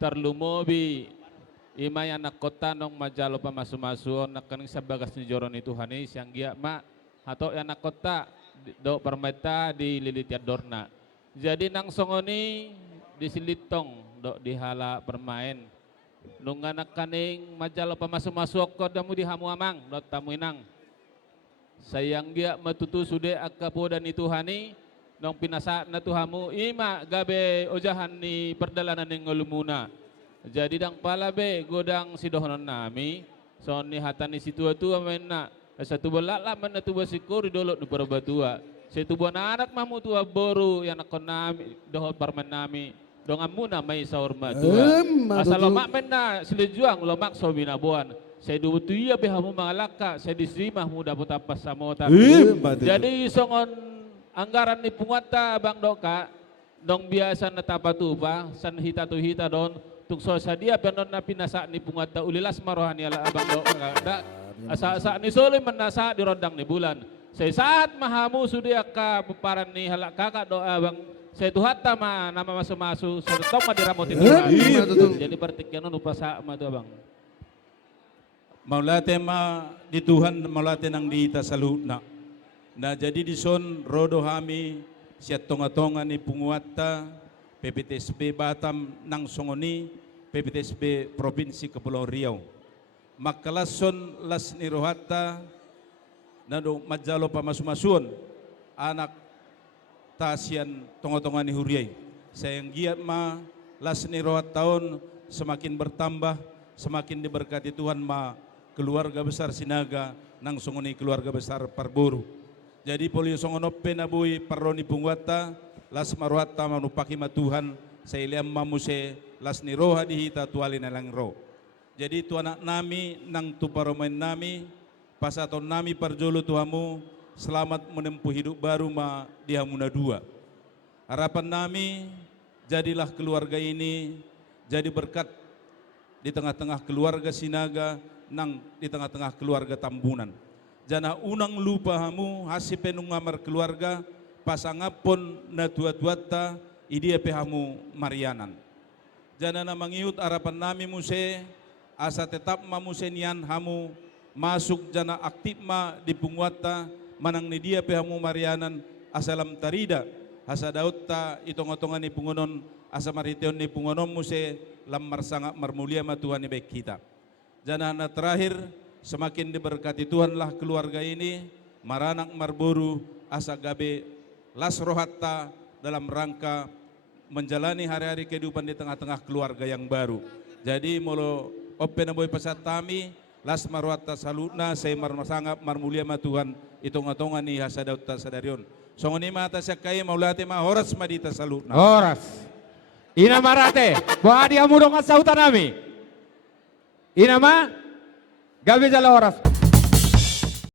terlumobi imay anak kota nong majalo pa masu-masuon nakaning sa bagas ni Joron ni Tuhani siyang giya ma hato anak kota do permeta di lilitiad dorna. Jadi nang songoni di silitong do dihala permain nung anak kaning majalo pa masu-masuok ko damu di hamu amang do tamu inang sayang giya matutu sude akapo dan ni Tuhani nong pinasa na tuhamu ima gabe ojahan ni perdalanan ning ngulumuna. Jadi dang palabe godang sidohonon nami son ni hatan ni situa tua main na satu belala mana tua sikuri dolok nu perbatua setu buana anak mahmu tua boru yang nakon nami dohot parman nami dong amuna mai saur matua asal lomak menna selejuang lomak sobina buan saya dua tu iya behamu mangalaka saya disimah muda dapat apa samota jadi songon anggaran ni punguata bang doka dong biasa natapa tu ba san hita tu hita don tuk sadia penon na pinasa ni punguata ulilas marohani ala abang doka da asa ni sole menasa di rondang ni bulan saya saat mahamu sudia ka peparan ni halak kakak doa bang saya tu hatta ma nama masu-masu serta ma diramotin jadi pertikyanon upasa ma tu abang maulate ma di Tuhan maulate nang di tasaluna. Nah jadi di son rodo hami siat tonga-tonga ni punguata PPTSB Batam nang songoni PPTSB Provinsi Kepulauan Riau. Makalason las ni rohata nado majalo pamasu-masuon anak tasian tonga-tonga ni huriai. Sayang giat ma las ni rohat tahun semakin bertambah semakin diberkati Tuhan ma keluarga besar Sinaga nang songoni keluarga besar Parburu. Jadi polio songonope nabui paroni punguata las maruata manupaki matuhan saya liam mamuse las ni roha dihita tuali na lang ro. Jadi tu anak nami nang tu paromain nami pasaton nami parjolo tuhamu selamat menempuh hidup baru ma dihamuna dua. Harapan nami jadilah keluarga ini jadi berkat di tengah-tengah keluarga Sinaga nang di tengah-tengah keluarga Tambunan. Jana unang lupa hamu hasipenung ngamar keluarga pasangapon na tuat-tuata idia pehamu Marianan. Jana na mangiut harapan nami muse asa tetap mamuse nian hamu masuk jana aktif ma di punguata manang ni dia pehamu Marianan asalam tarida asa daud ta itong-otongan ni pungonon asa mariteon ni pungonon muse lamar sangat marmulia ma Tuhan ni baik kita. Jana na terakhir semakin diberkati Tuhanlah keluarga ini maranak marburu asa gabe las rohatta dalam rangka menjalani hari-hari kehidupan di tengah-tengah keluarga yang baru. Jadi molo open boy pasat tami las marwata salutna saya marmasangap marmulia ma Tuhan itong-atongan ni hasadaut sadarion. Songoni mata sakai maulate ma horas madita salutna. Horas. Ina marate, boadi amudong at sautan nami. Ina ma gabi jala horas.